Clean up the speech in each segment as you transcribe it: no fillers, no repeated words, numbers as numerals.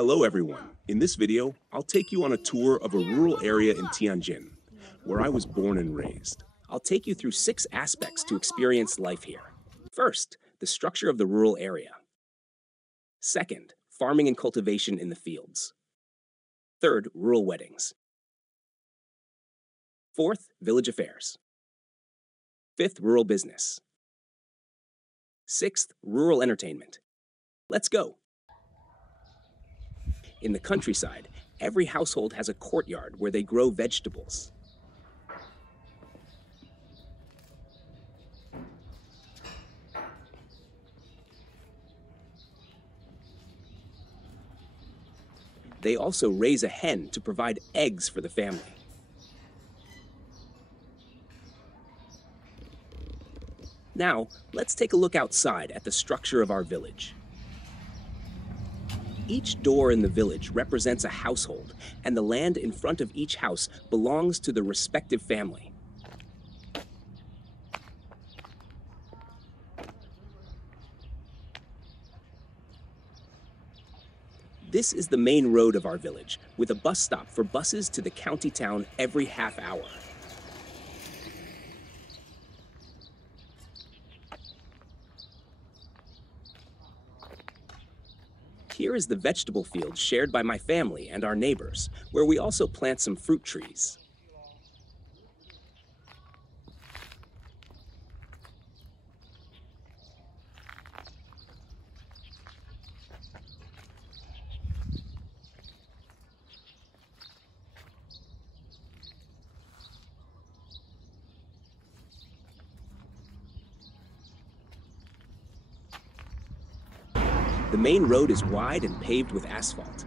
Hello everyone. In this video, I'll take you on a tour of a rural area in Tianjin, where I was born and raised. I'll take you through 6 aspects to experience life here. First, the structure of the rural area. Second, farming and cultivation in the fields. Third, rural weddings. Fourth, village affairs. Fifth, rural business. Sixth, rural entertainment. Let's go. In the countryside, every household has a courtyard where they grow vegetables. They also raise a hen to provide eggs for the family. Now, let's take a look outside at the structure of our village. Each door in the village represents a household, and the land in front of each house belongs to the respective family. This is the main road of our village, with a bus stop for buses to the county town every half hour. Here is the vegetable field shared by my family and our neighbors, where we also plant some fruit trees. The main road is wide and paved with asphalt.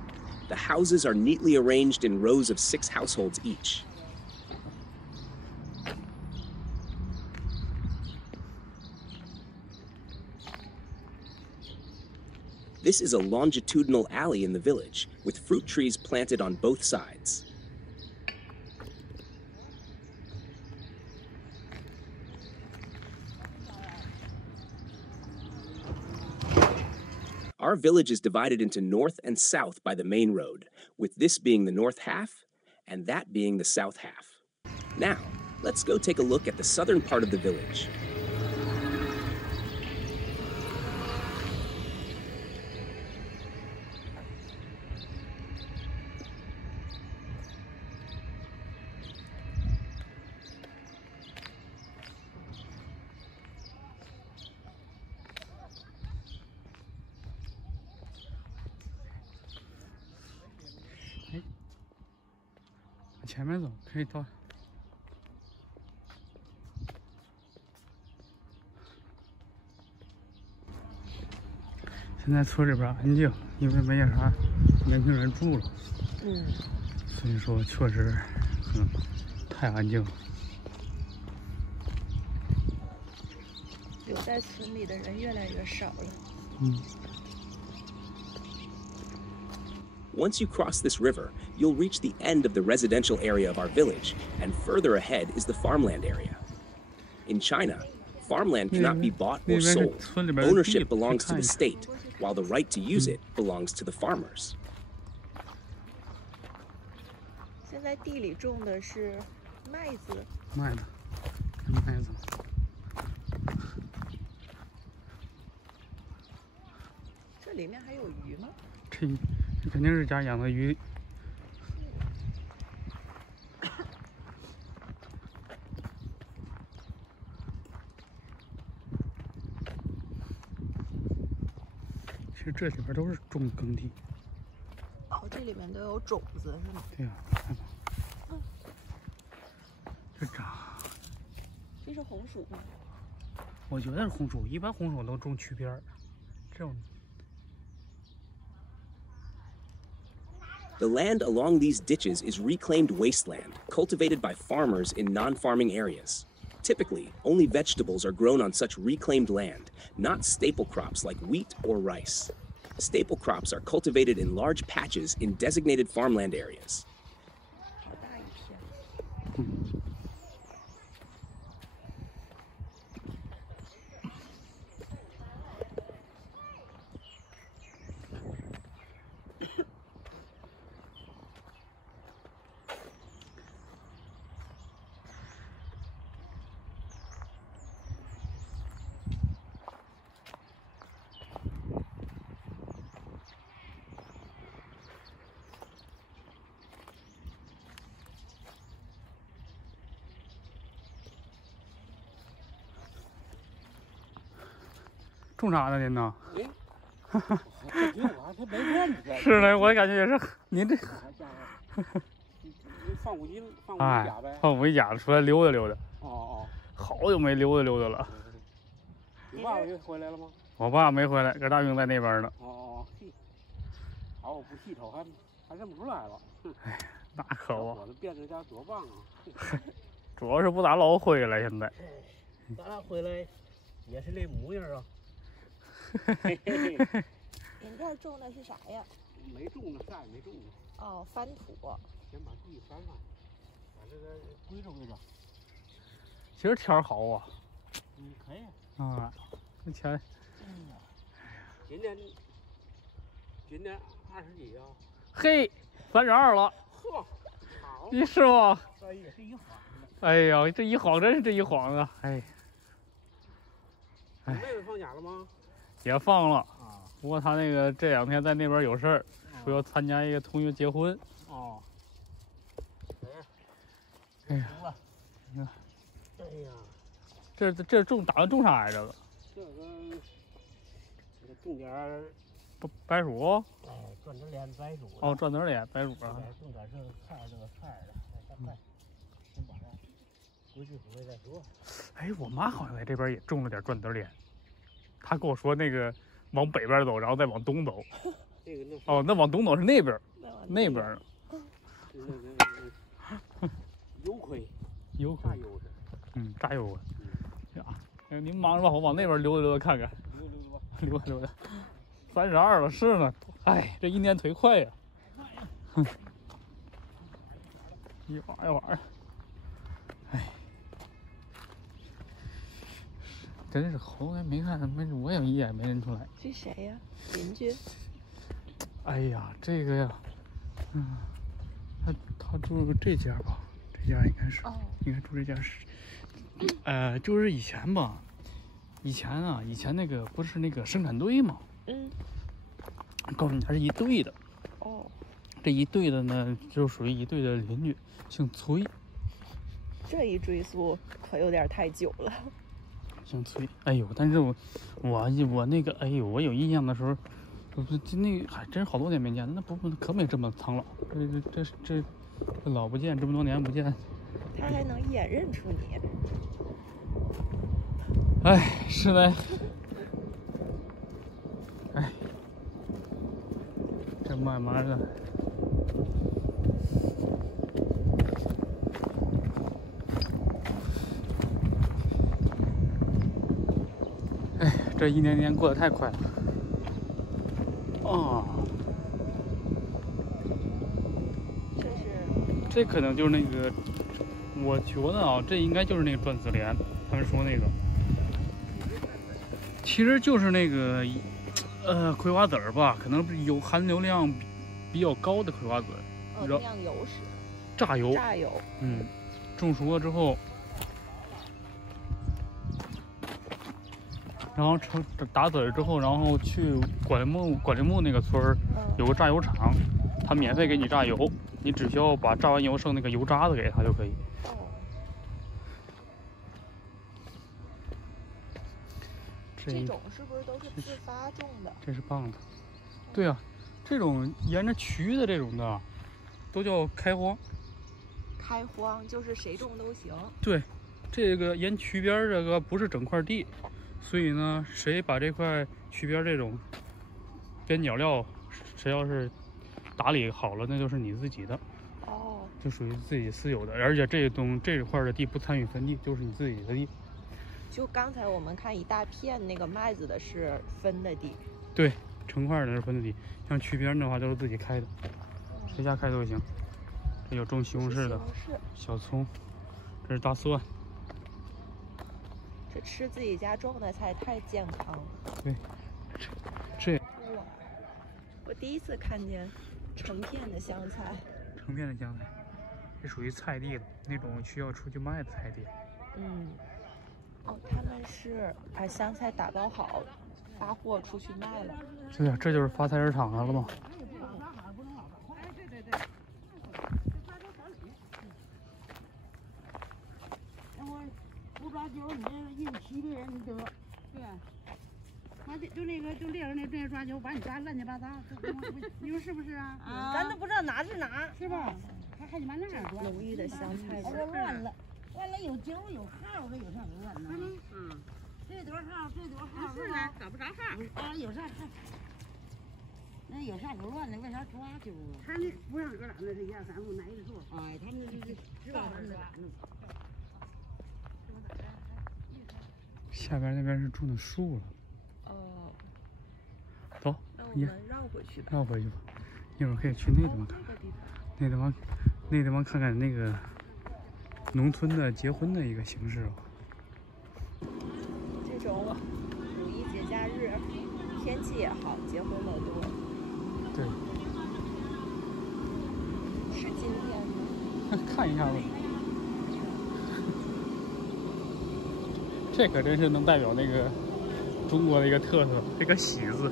The houses are neatly arranged in rows of 6 households each. This is a longitudinal alley in the village, with fruit trees planted on both sides. Our village is divided into north and south by the main road, with this being the north half and that being the south half. Now, let's go take a look at the southern part of the village. Once you cross this river, you'll reach the end of the residential area of our village, and further ahead is the farmland area. In China, farmland cannot be bought or sold. Ownership belongs to the state, while the right to use it belongs to the farmers. 现在地里种的是麦子。这里面还有鱼吗？这肯定是家养的鱼。其实这里边都是种耕地。哦，这里面都有种子是吗？对呀，看吧。这长。这是红薯吗？我觉得是红薯，一般红薯都种曲边儿，这种。 The land along these ditches is reclaimed wasteland, cultivated by farmers in non-farming areas. Typically, only vegetables are grown on such reclaimed land, not staple crops like wheat or rice. Staple crops are cultivated in large patches in designated farmland areas. 种啥呢您呢？哎，我还没认识。是呢，我感觉也是您这。放五斤，放五哎甲呗。放五甲出来溜达溜达。哦。好久没溜达溜达了。你爸爸就回来了吗？我爸没回来，搁大运在那边呢。哦，好，我不剃头还认不出来了。哎，那可不。我的变着家多棒啊！主要是不咋老回来，现在。咱俩回来也是那模样啊。您这儿种的是啥呀？没种呢，啥也没种呢。哦，翻土。先把地翻翻，把这个归着归着。其实天儿好啊。可以。啊，这钱。今年20几啊？嘿，32了。呵，好。你是吗？哎呀，这一晃。哎呀，这一晃真是这一晃啊！哎。你妹妹放假了吗？也放了啊。不过他那个这2天在那边有事儿，说要参加一个同学结婚。哦。哎呀，你看，哎呀，这打算种啥呀？这个种点白薯。哎，转点脸白薯。哦，转点脸白薯啊。种点这个菜的，先把它回去再说。哎，我妈好像在这边也种了点转点脸，她跟我说那个往北边走，然后再往东走。哦，那往东走是那边，那边。油亏，油亏，榨油的。呀，您忙着吧，我往那边溜达溜达看看。溜达溜达。32了，是呢。哎，这一年忒快呀。哼，一会儿。哎，真是好久没看，我也一眼没认出来。是谁呀？邻居。哎呀，这个呀，他住这家吧？这家应该是，应该住这家是，就是以前吧，以前那个不是那个生产队吗？告诉你，还是一队的。哦。这一队的呢，就属于一队的邻居，姓崔。这一追溯可有点太久了。姓崔，哎呦！但是我那个，哎呦，我有印象的时候，那个还真是好多年没见，那可没这么苍老。这老不见，这么多年不见。他还能一眼认出你。哎，是的。哎，这慢慢的。哎，这一年年过得太快了。哦。这可能就是那个，我觉得啊，这应该就是那个转子莲，他们说那个，其实就是那个，葵花籽儿吧，可能有含硫量比较高的葵花籽儿。酿油时。榨油。榨油。种熟了之后，然后打籽儿之后，然后去管林木那个村儿有个榨油厂，他免费给你榨油。你只需要把榨完油剩那个油渣子给他就可以。这种是不是都是自发种的？这是棒子。对啊，这种沿着渠的这种的，都叫开荒。开荒就是谁种都行。对，这个沿渠边这个不是整块地，所以呢，谁把这块渠边这种边角料，谁要是打理好了，那就是你自己的。就属于自己私有的，而且这块的地不参与分地，就是你自己的地。就刚才我们看一大片那个麦子的是分的地。对，成块的是分的地，像渠边的话都是自己开的，谁家开都行。这有种西红柿的，小葱，这是大蒜。这吃自己家种的菜太健康了。对，这。哇，我第一次看见成片的香菜。成片的香菜。这属于菜地了，那种需要出去卖的菜地。哦，他们是把香菜打包好，发货出去卖了。对呀，这就是发菜市场的了吗？然后不抓阄，你印齐的人得。对。就猎人那抓阄，把你抓乱七八糟，你说是不是啊？咱都不知道哪是哪，是吧？还你妈那样抓？浓郁的香菜味。我乱了有阄有号，这有啥乱呢？这多号，这多号是呢？找不着号啊，有啥号？那有啥可乱的？为啥抓阄啊？他那不让搁哪呢？这1、2、3、4哪一个数？哎，他们这知道是吧？下边那边是种的树了。哦。走，那我们绕回去吧。绕回去吧，一会儿可以去那地方看看。那地方看看那个农村的结婚的一个形式哦。这种5·1节假日，天气也好，结婚的多。对。是今天吗？看一下吧。这可真是能代表那个中国的一个特色，这个喜字。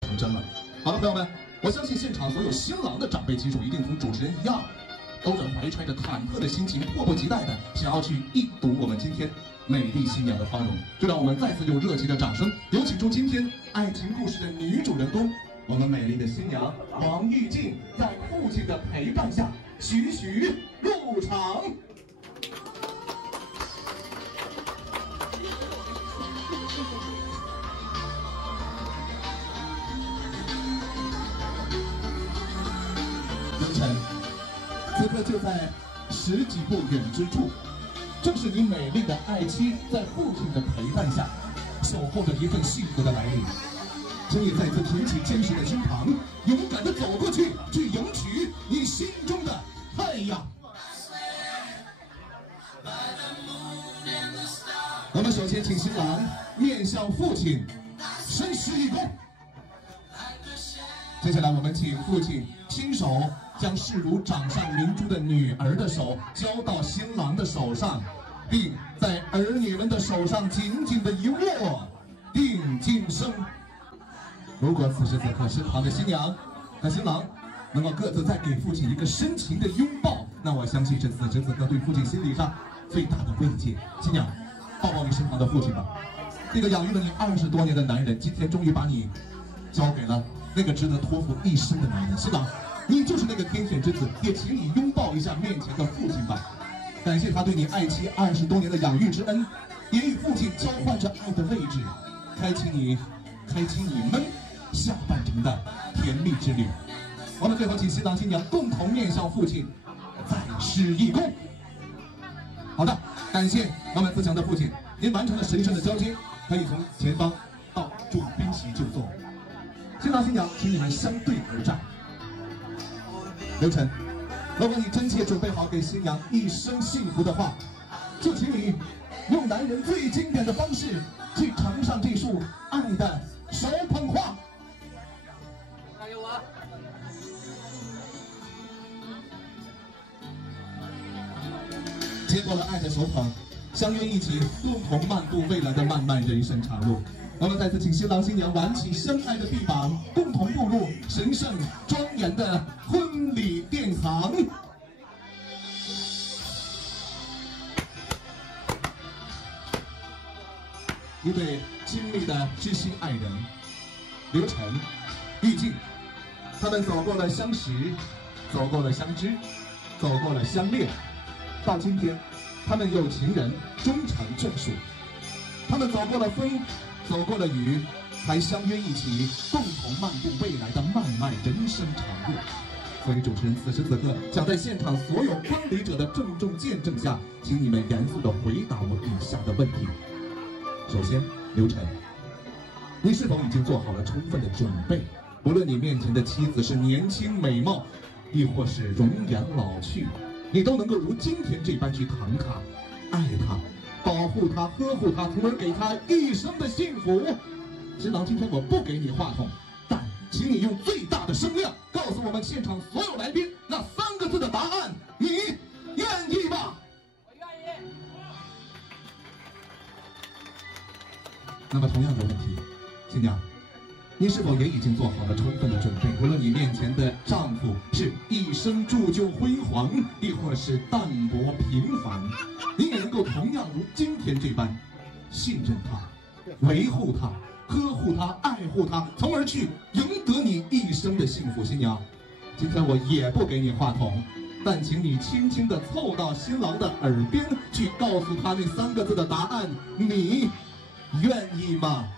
成真了。好了，朋友们，我相信现场所有新郎的长辈亲属一定同主持人一样，都是怀揣着忐忑的心情，迫不及待的想要去一睹我们今天美丽新娘的花容。就让我们再次用热情的掌声，有请出今天爱情故事的女主人公。我们美丽的新娘王玉静，在父亲的陪伴下，徐徐入场。凌晨，此刻就在10几步远之处，正是你美丽的爱妻在父亲的陪伴下，守候着一份幸福的来临。请你再次挺起坚实的胸膛，勇敢地走过去，去迎娶你心中的太阳。我们首先请新郎面向父亲，深施一躬。接下来，我们请父亲亲手将视如掌上明珠的女儿的手交到新郎的手上，并在儿女们的手上紧紧地一握，定今生。如果此时此刻身旁的新娘和新郎能够各自再给父亲一个深情的拥抱，那我相信是此时此刻对父亲心理上最大的慰藉。新娘，抱抱你身旁的父亲吧。这个养育了你20多年的男人，今天终于把你交给了那个值得托付一生的男人。新郎，你就是那个天选之子，也请你拥抱一下面前的父亲吧，感谢他对你爱妻20多年的养育之恩，也与父亲交换着爱的位置，开启你们下半程的甜蜜之旅。我们最后请新郎新娘共同面向父亲再施一躬。好的，感谢我们自强的父亲，您完成了神圣的交接，可以从前方到主宾席就坐。新郎新娘，请你们相对而站。刘晨，如果你真切准备好给新娘一生幸福的话，就请你用男人最经典的方式去呈上这束爱的手捧花。加油啊！接过了爱的手捧，相约一起共同漫步未来的漫漫人生长路。我们再次请新郎新娘挽起相爱的臂膀，共同步入神圣庄严的婚礼殿堂。一对亲密的知心爱人，刘晨、玉静，他们走过了相识，走过了相知，走过了相恋，到今天，他们有情人终成眷属。他们走过了风，走过了雨，还相约一起共同漫步未来的漫漫人生长路。所以主持人此时此刻想在现场所有观礼者的郑重见证下，请你们严肃地回答我以下的问题。首先，刘晨，你是否已经做好了充分的准备？无论你面前的妻子是年轻美貌，亦或是容颜老去，你都能够如今天这般去扛她、爱她、保护她、呵护她，从而给她一生的幸福。新郎，今天我不给你话筒，但请你用最大的声量告诉我们现场所有来宾那3个字的答案，你愿意吗？我愿意。那么同样的问题，新娘，你是否也已经做好了充分的准备？无论你面前的丈夫是一生铸就辉煌，亦或是淡泊平凡，你也能够同样如今天这般信任他、维护他、呵护他、爱护他，从而去赢得你一生的幸福。新娘，今天我也不给你话筒，但请你轻轻地凑到新郎的耳边，去告诉他那3个字的答案：你愿意吗？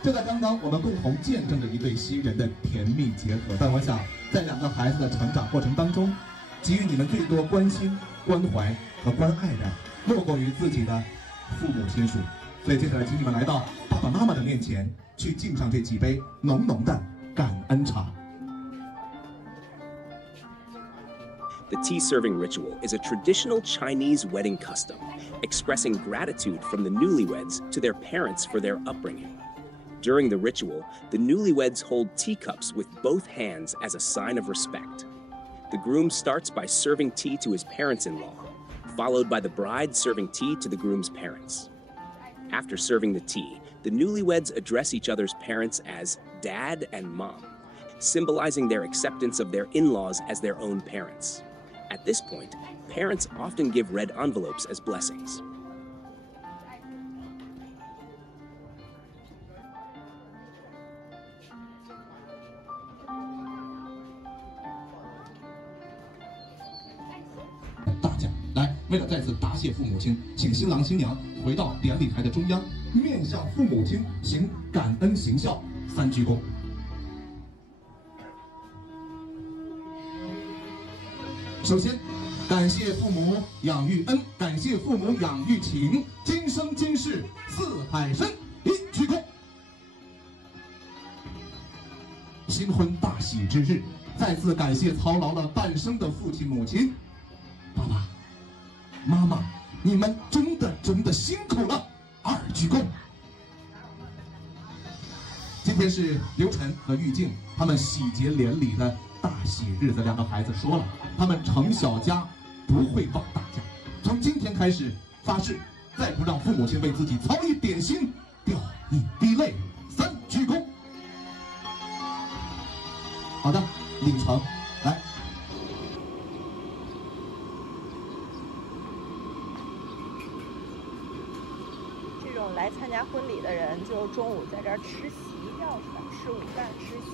就在刚刚，我们共同见证着一对新人的甜蜜结合。但我想，在2个孩子的成长过程当中，给予你们最多关心、关怀和关爱的，莫过于自己的父母亲属。所以接下来，请你们来到爸爸妈妈的面前，去敬上这几杯浓浓的感恩茶。The tea serving ritual is a traditional Chinese wedding custom, expressing gratitude from the newlyweds to their parents for their upbringing. During the ritual, the newlyweds hold teacups with both hands as a sign of respect. The groom starts by serving tea to his parents-in-law, followed by the bride serving tea to the groom's parents. After serving the tea, the newlyweds address each other's parents as Dad and Mom, symbolizing their acceptance of their in-laws as their own parents. At this point, parents often give red envelopes as blessings.大家来，为了再次答谢父母亲，请新郎新娘回到典礼台的中央，面向父母亲行感恩行孝3鞠躬。首先，感谢父母养育恩，感谢父母养育情，今生今世似海深，1鞠躬。新婚大喜之日，再次感谢操劳了半生的父亲母亲。爸爸妈妈，你们真的辛苦了，2鞠躬。今天是刘晨和玉静他们喜结连理的大喜日子。2个孩子说了，他们成小家不会忘大家，从今天开始发誓，再不让父母亲为自己操一点心，掉一滴泪，3鞠躬。好的，领成，来。这种来参加婚礼的人，就中午在这儿吃席，要是吧？吃午饭，吃席。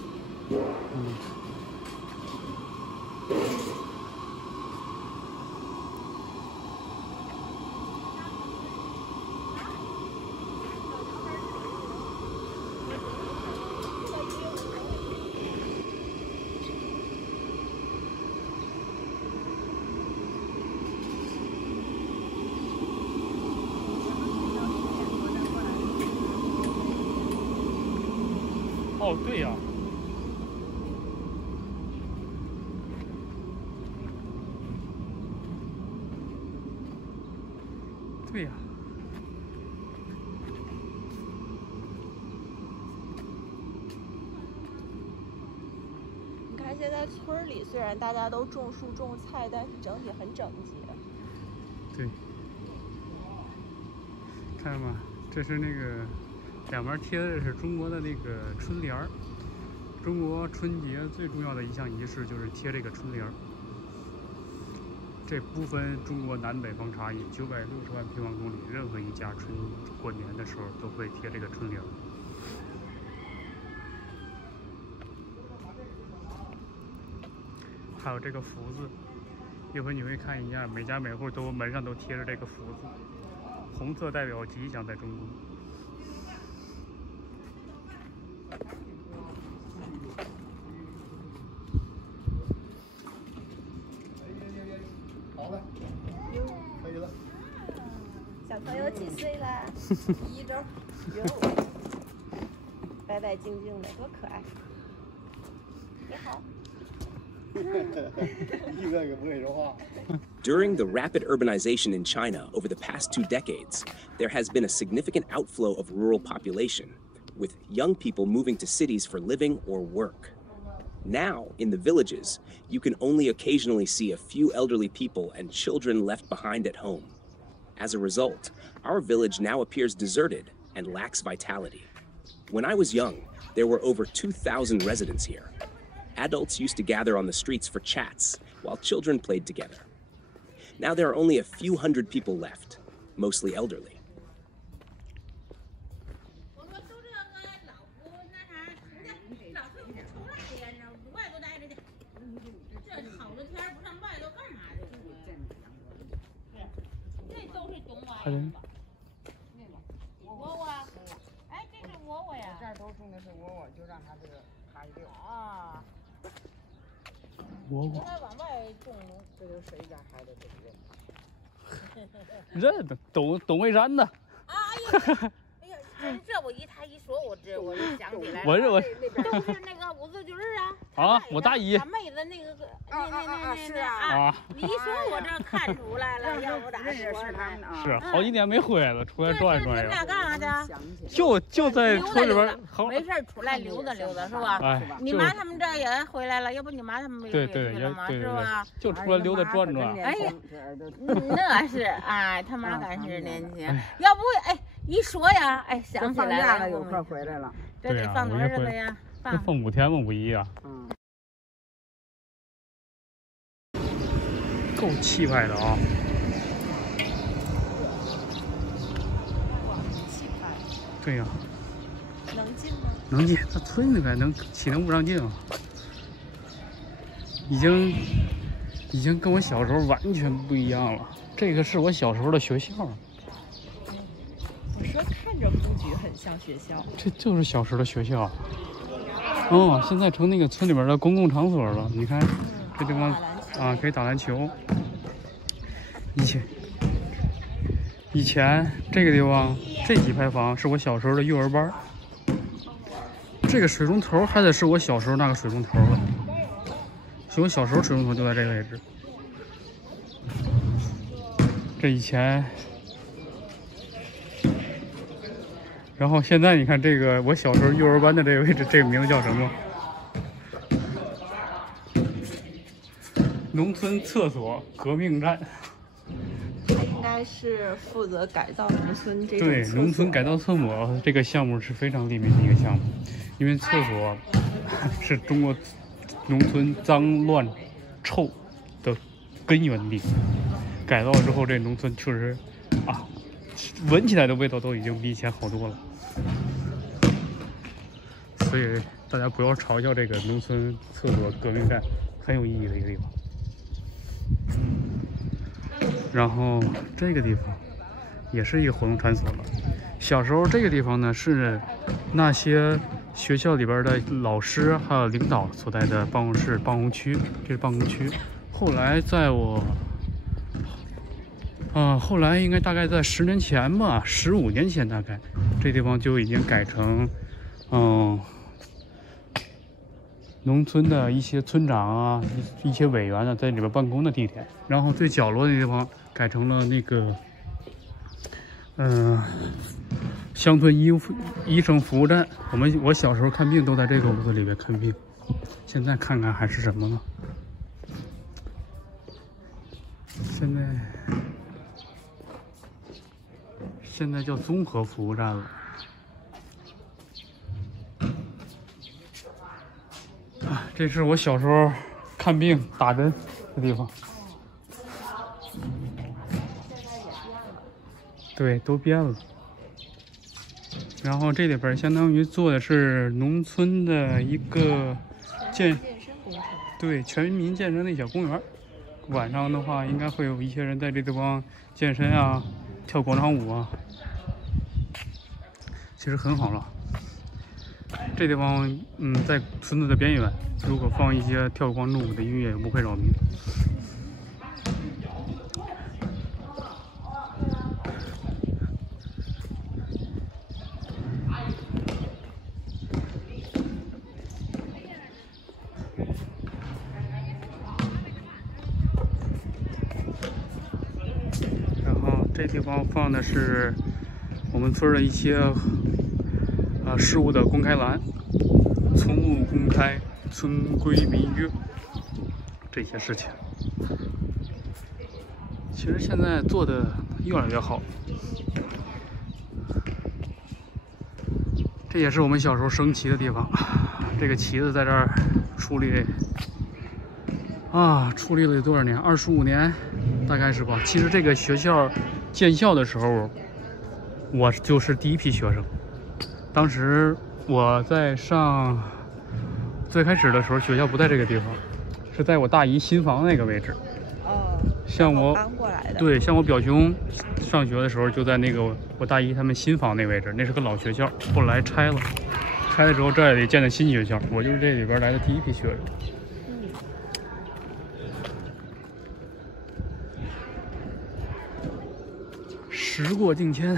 哦，对呀。对呀。你看，现在村里虽然大家都种树种菜，但是整体很整洁。对。看见吗？这是那个两边贴的是中国的那个春联儿。中国春节最重要的一项仪式就是贴这个春联儿。这不分中国南北方差异，960万平方公里，任何一家过年的时候都会贴这个春联儿。还有这个福字，一会儿你会看一下，每家每户都门上都贴着这个福字，红色代表吉祥，在中国。好了，可以了。小朋友几岁啦？1周。哟，白白净净的，多可爱！你好。During the rapid urbanization in China over the past 2 decades, there has been a significant outflow of rural population, with young people moving to cities for living or work. Now, in the villages, you can only occasionally see a few elderly people and children left behind at home. As a result, our village now appears deserted and lacks vitality. When I was young, there were over 2,000 residents here. Adults used to gather on the streets for chats, while children played together. Now there are only a few hundred people left, mostly elderly. 还得窝窝，哎，这是窝窝呀。这儿都种的是窝窝，就让它这个开溜啊。窝窝。应该往外种，这就是谁家孩子对不对？认得，懂为山的。啊哎呀！哎呀，这我他一说，我就想起来了。我都是那个五四军啊。啊，我大姨。俺妹子那个是啊。啊。你一说我这看出来了，要不咋说呢？是，好几年没回来了，出来转一转呀。那干啥去？就在村里边，没事出来溜达溜达是吧？哎，你妈他们这也回来了，要不你妈他们没回去了吗？是吧？就出来溜达转转。哎呀，那是哎，他妈赶是年轻，要不哎一说呀，哎想起来了，有空回来了。这得放多少日子呀？放5天嘛，不一样。够气派的啊！气派。对呀。能进吗？能进，这村里边岂能不让进啊？已经跟我小时候完全不一样了。这个是我小时候的学校。我说看着布局很像学校。这就是小时候的学校。哦，现在成那个村里边的公共场所了。你看，这地方啊，可以打篮球。以前这个地方这几排房是我小时候的幼儿班。这个水龙头还得是我小时候那个水龙头了。所以我小时候水龙头就在这个位置。这以前。然后现在你看这个，我小时候幼儿班的这个位置，这个名字叫什么？农村厕所革命站。应该是负责改造农村这种。对，农村改造厕所这个项目是非常利民的一个项目，因为厕所是中国农村脏乱臭的根源地。改造之后，这农村确实啊。闻起来的味道都已经比以前好多了，所以大家不要嘲笑这个农村厕所革命站，很有意义的一个地方。然后这个地方也是一个活动场所了。小时候这个地方呢是那些学校里边的老师还有领导所在的办公室、办公区，这是办公区。后来在我后来应该大概在10年前吧，15年前大概，这地方就已经改成，农村的一些村长啊、一些委员啊在里边办公的地点。然后最角落的地方改成了那个，乡村医生服务站。我小时候看病都在这个屋子里边看病，现在看看还是什么呢？现在叫综合服务站了。啊，这是我小时候看病打针的地方。对，都变了。然后这里边相当于做的是农村的一个健身工程，对，全民健身的一小公园。晚上的话，应该会有一些人在这地方健身啊。跳广场舞啊，其实很好了。这地方，在村子的边缘，如果放一些跳广场舞的音乐，也不会扰民。这地方放的是我们村的一些事务的公开栏，村务公开、村规民约这些事情。其实现在做的越来越好。这也是我们小时候升旗的地方。这个旗子在这儿矗立矗立了有多少年？25年，大概是吧。其实这个学校建校的时候，我就是第一批学生。当时我在上最开始的时候，学校不在这个地方，是在我大姨新房那个位置。像我搬过来的。对，像我表兄上学的时候就在那个我大姨他们新房那位置，那是个老学校，后来拆了。拆了之后这里建的新学校，我就是这里边来的第一批学生。时过境迁。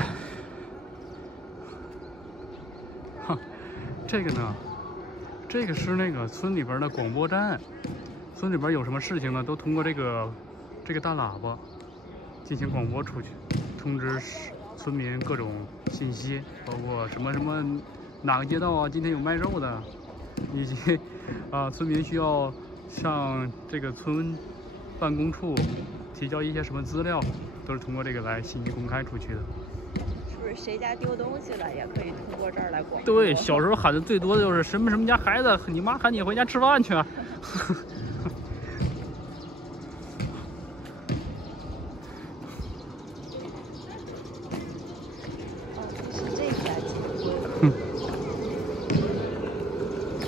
这个呢，这个是那个村里边的广播站，村里边有什么事情呢，都通过这个大喇叭进行广播出去，通知村民各种信息，包括什么哪个街道啊今天有卖肉的，以及村民需要上这个村办公处提交一些什么资料，都是通过这个来信息公开出去的。是不是谁家丢东西了，也可以通过这儿来广播？对，小时候喊的最多的就是什么家孩子，你妈喊你回家吃饭去。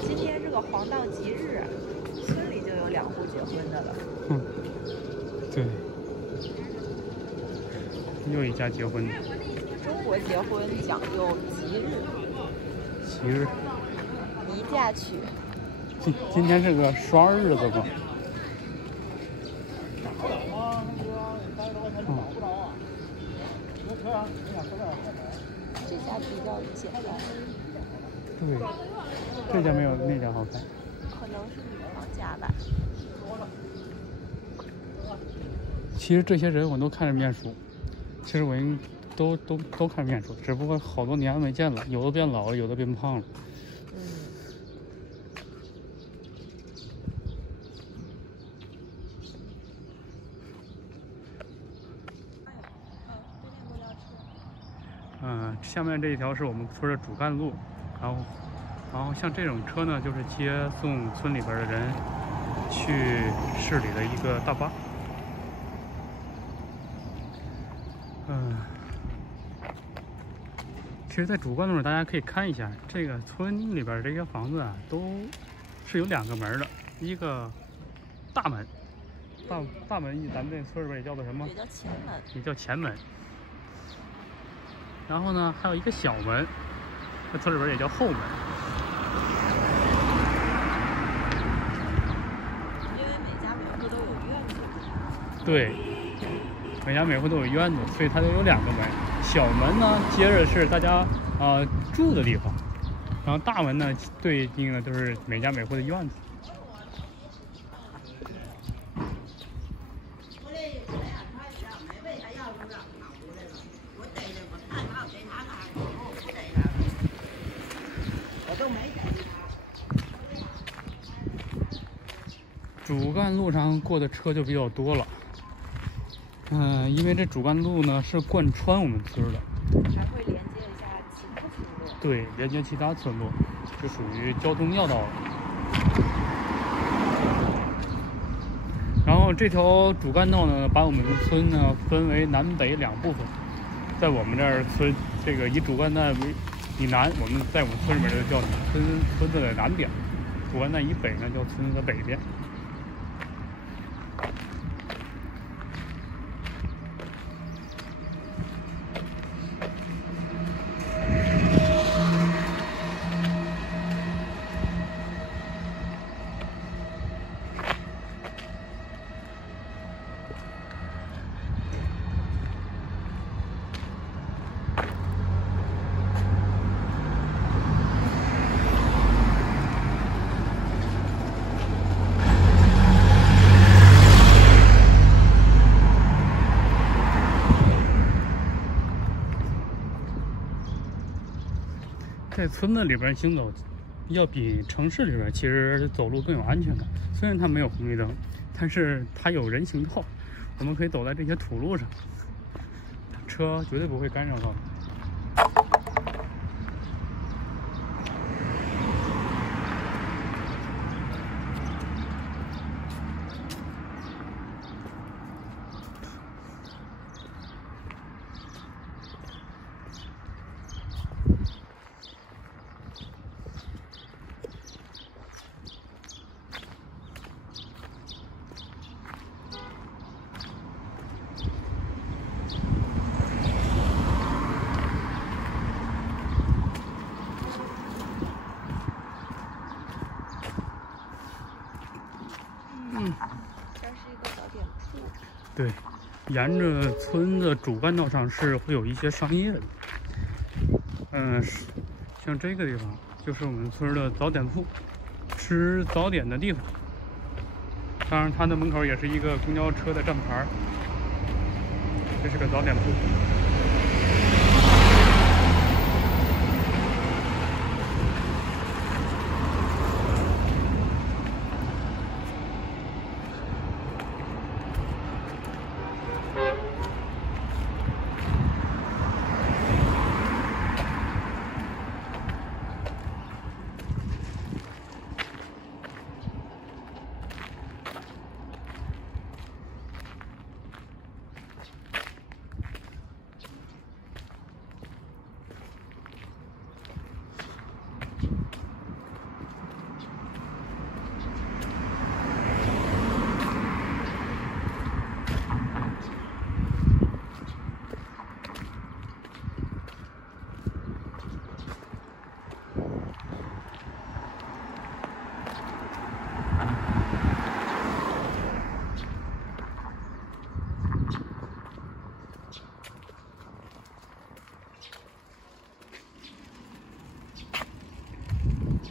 今天这个黄道吉日，村里就有2户结婚的了。对，又一家结婚。中国结婚讲究吉日，宜嫁娶。今天是个双日子吧？这家比较简单。对，这家没有那家好看。可能是女方家吧。其实这些人我都看着面熟，其实我应都看面熟，只不过好多年没见了，有的变老了，有的变胖了。下面这一条是我们村的主干路，然后像这种车呢，就是接送村里边的人去市里的一个大巴。其实，在主干路上大家可以看一下，这个村里边这些房子啊，都是有2个门的，一个大门，大门咱们这村里边也叫做什么？也叫前门。也叫前门。然后呢，还有一个小门，在村里边也叫后门。因为每家每户都有院子。对，每家每户都有院子，所以它都有2个门。小门呢，接着是大家住的地方，然后大门呢，对应的就是每家每户的院子。主干路上过的车就比较多了，因为这主干路呢是贯穿我们村的，还会连接一下其他村落。对，连接其他村落，就属于交通要道了。然后这条主干道呢，把我们村呢分为南北2部分，在我们这儿村这个以主干道以南，我们在我们村里面就叫村子的南边；主干道以北呢叫村子的北边。在村子里边行走，要比城市里边其实走路更有安全感。虽然它没有红绿灯，但是它有人行道。我们可以走在这些土路上，车绝对不会干扰到你。这是一个早点铺。对，沿着村的主干道上是会有一些商业的。像这个地方就是我们村的早点铺，吃早点的地方。当然，它的门口也是一个公交车的站牌。这是个早点铺。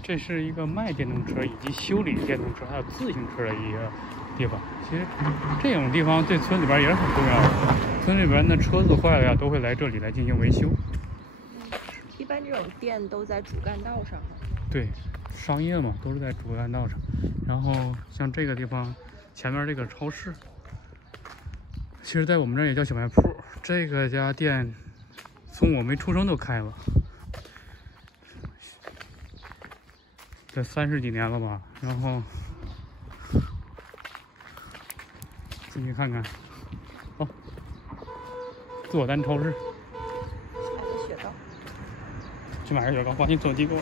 这是一个卖电动车以及修理电动车还有自行车的一个地方。其实这种地方对村里边也是很重要的，村里边的车子坏了呀，都会来这里来进行维修。一般这种店都在主干道上。对，商业嘛，都是在主干道上。然后像这个地方前面这个超市，其实在我们这儿也叫小卖铺。这个家店从我没出生就开了。这30几年了吧，然后进去看看。哦，坐单超市，买个雪糕。去买个雪糕，放心，手机给我。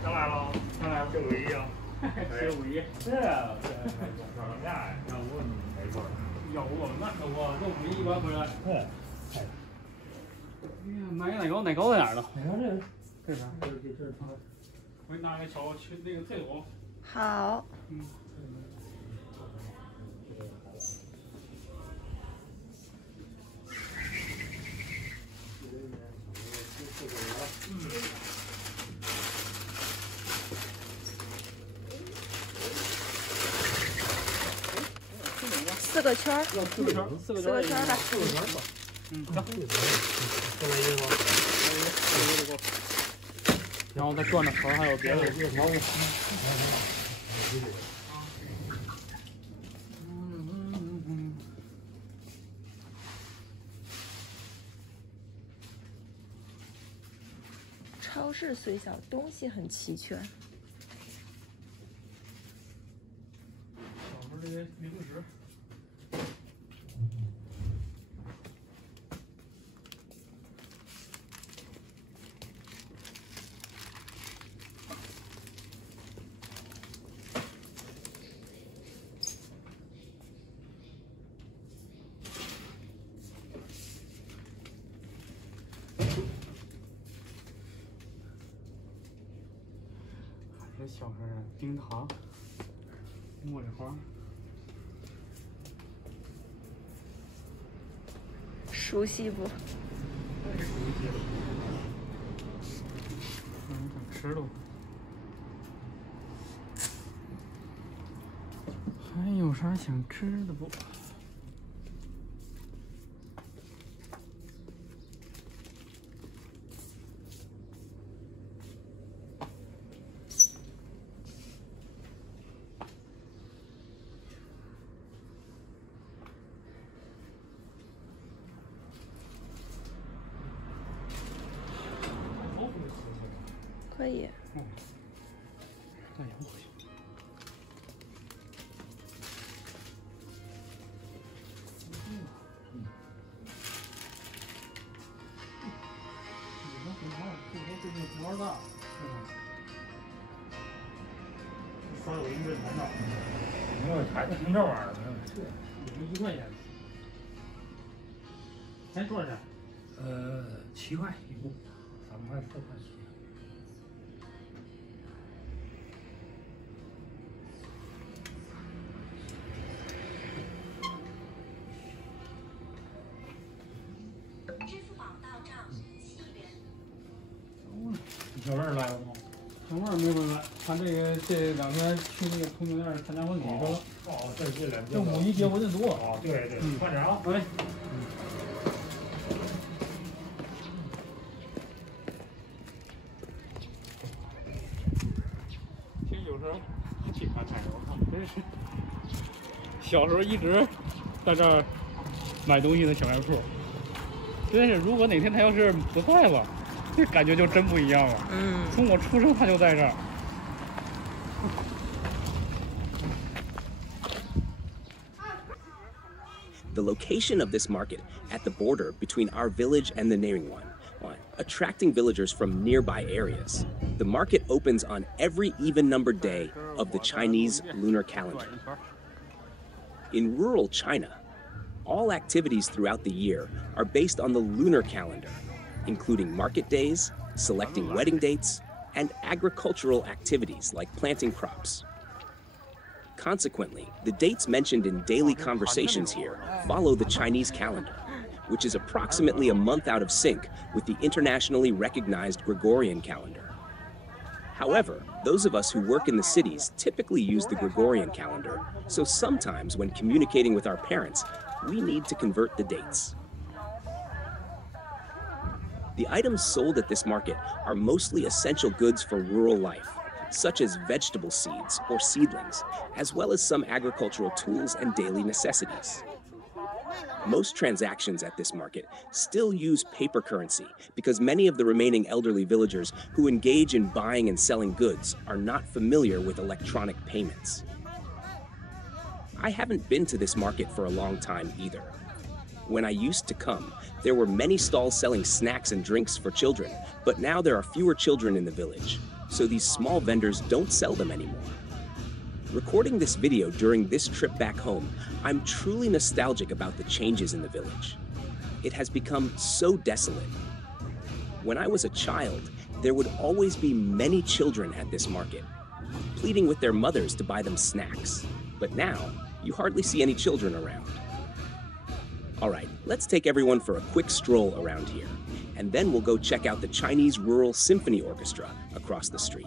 上来了，上来了，这五一啊，这五一是啊，这上什么价呀？要不没错，有啊，那可不，这五一一般回来。对。买个奶糕在哪儿呢？奶糕这啥？这是它。我给你拿个小去那个菜桶。好。嗯。4个圈儿。4个圈儿，4个圈儿吧。嗯，行。再来一个吧。然后再转着头，还有别的。超市虽小，东西很齐全。小边这些零食。这小孩儿冰糖、茉莉花，熟悉不？太熟悉了。想吃了。还有啥想吃的不？可以。大洋不行。多大？刷抖音这谈到，没有孩子听这玩意儿，没有这，也就1块钱。哎，多少钱？7块一部，3块4块。小妹儿来了吗？小妹儿没回来，他这2天去那个同性恋参加婚礼去了。哦，这2天。这5一结婚的多。哦，对对，快点啊！哎。其实有时候还挺看菜的，我看真是。小时候一直在这儿买东西的小卖铺，真是如果哪天他要是不在了。这感觉就真不一样了。从我出生他就在这儿。The location of this market at the border between our village and the neighboring one, attracting villagers from nearby areas. The market opens on every even-numbered day of the Chinese lunar calendar. In rural China, all activities throughout the year are based on the lunar calendar, including market days, selecting wedding dates, and agricultural activities like planting crops. Consequently, the dates mentioned in daily conversations here follow the Chinese calendar, which is approximately a month out of sync with the internationally recognized Gregorian calendar. However, those of us who work in the cities typically use the Gregorian calendar, so sometimes when communicating with our parents, we need to convert the dates. The items sold at this market are mostly essential goods for rural life, such as vegetable seeds or seedlings, as well as some agricultural tools and daily necessities. Most transactions at this market still use paper currency because many of the remaining elderly villagers who engage in buying and selling goods are not familiar with electronic payments. I haven't been to this market for a long time either. When I used to come, there were many stalls selling snacks and drinks for children, but now there are fewer children in the village, so these small vendors don't sell them anymore. Recording this video during this trip back home, I'm truly nostalgic about the changes in the village. It has become so desolate. When I was a child, there would always be many children at this market, pleading with their mothers to buy them snacks. But now, you hardly see any children around. All right, let's take everyone for a quick stroll around here, and then we'll go check out the Chinese Rural Symphony Orchestra across the street.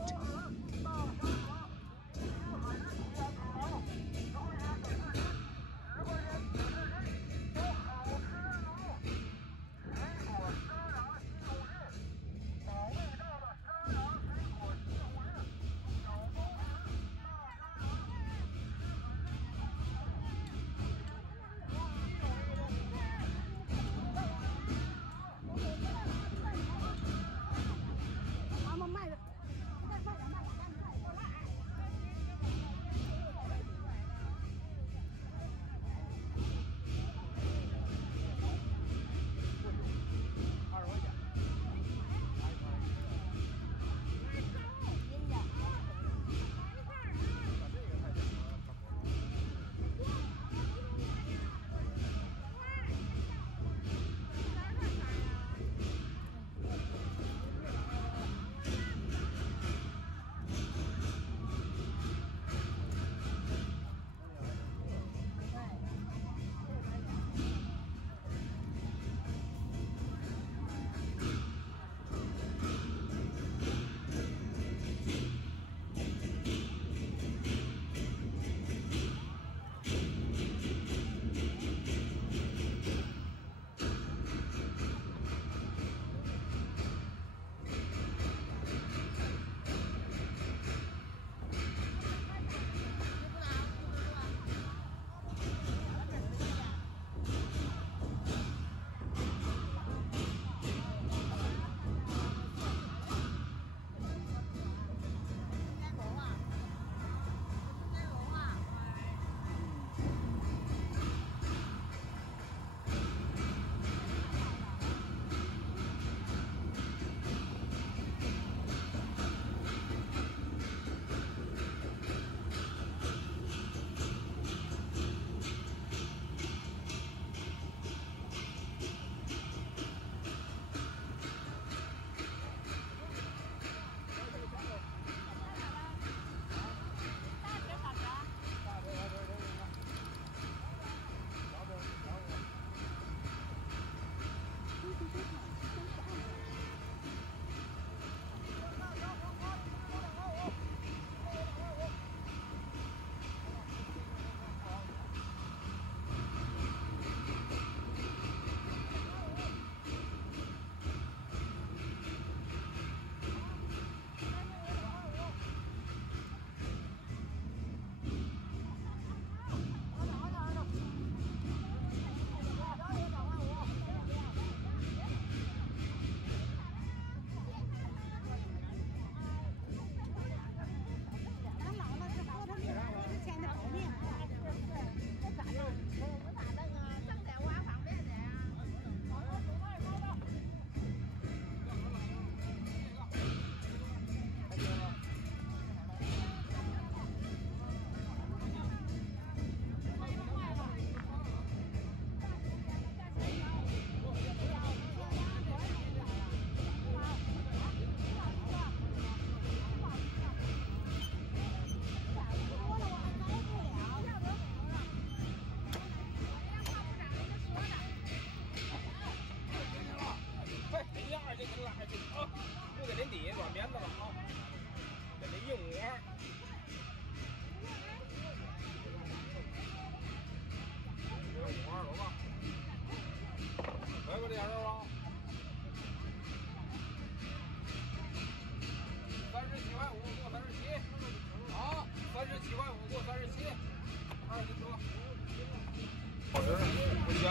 好吃，很香。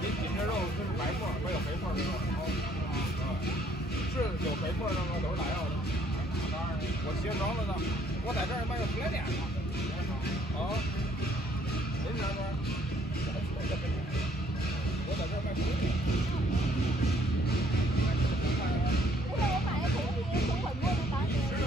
这紧面肉是白块，没有肥块的肉。是有肥块的吗？都是打药的。当然，我学着了呢。我在这儿卖个甜点呢。啊？您这边？我在这儿卖甜点。不是我买的东西从很多人拿去的。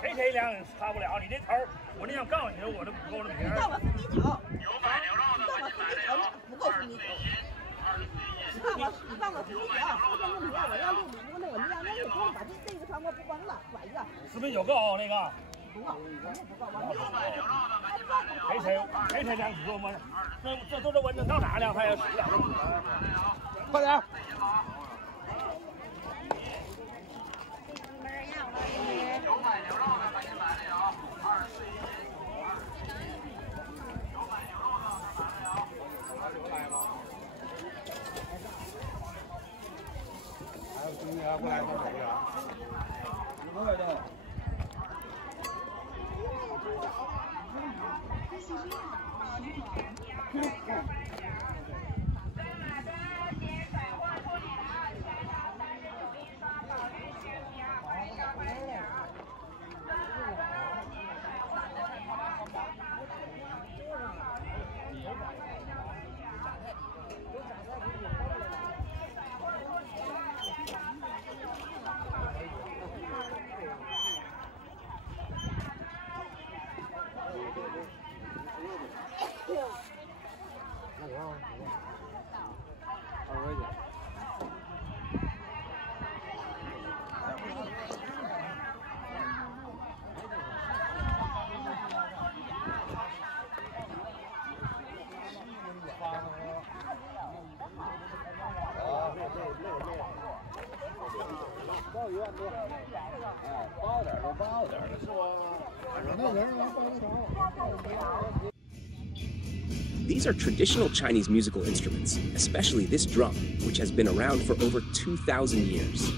赔这辆差不了，你这头我那想告诉你，我都不够那名儿。我自己找。有买牛肉的赶紧买了有，不够自己找。你帮我自己找，我这问题我要6米多那我们家那个多把这个船我不管了，管一个。4.9够那个。不够，不够，我有买牛肉的赶紧买了有。赔这辆知道吗？这都是稳正到哪辆还10辆？快点！有买牛肉的赶紧买了有，24一斤。有买牛肉的这买了有。来吗？还有兄弟啊，过来过来过来。过来的。包1万多，哎，包点就包点的，是吧？ These are traditional Chinese musical instruments, especially this drum, which has been around for over 2,000 years.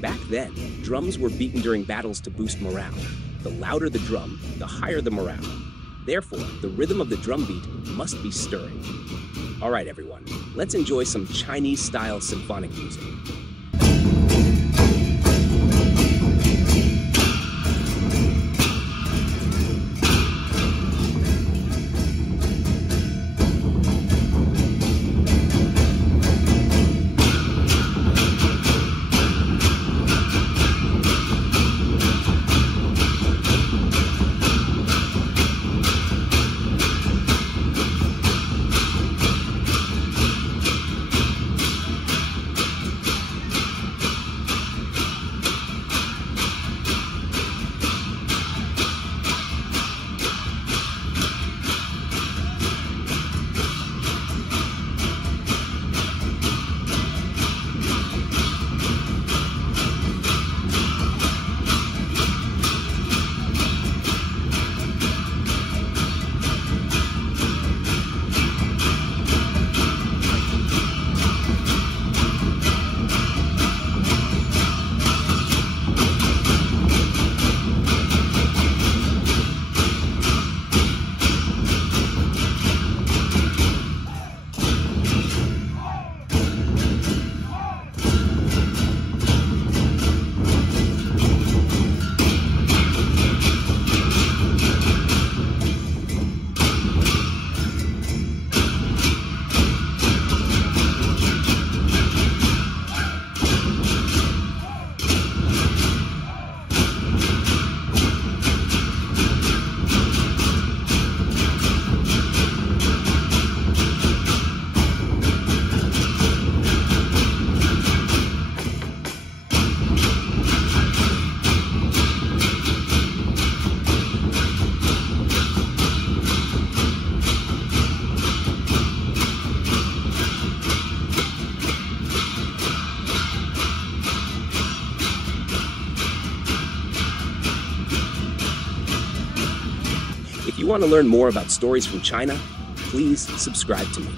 Back then, drums were beaten during battles to boost morale. The louder the drum, the higher the morale. Therefore, the rhythm of the drum beat must be stirring. All right, everyone, let's enjoy some Chinese-style symphonic music. If you want to learn more about stories from China, please subscribe to me.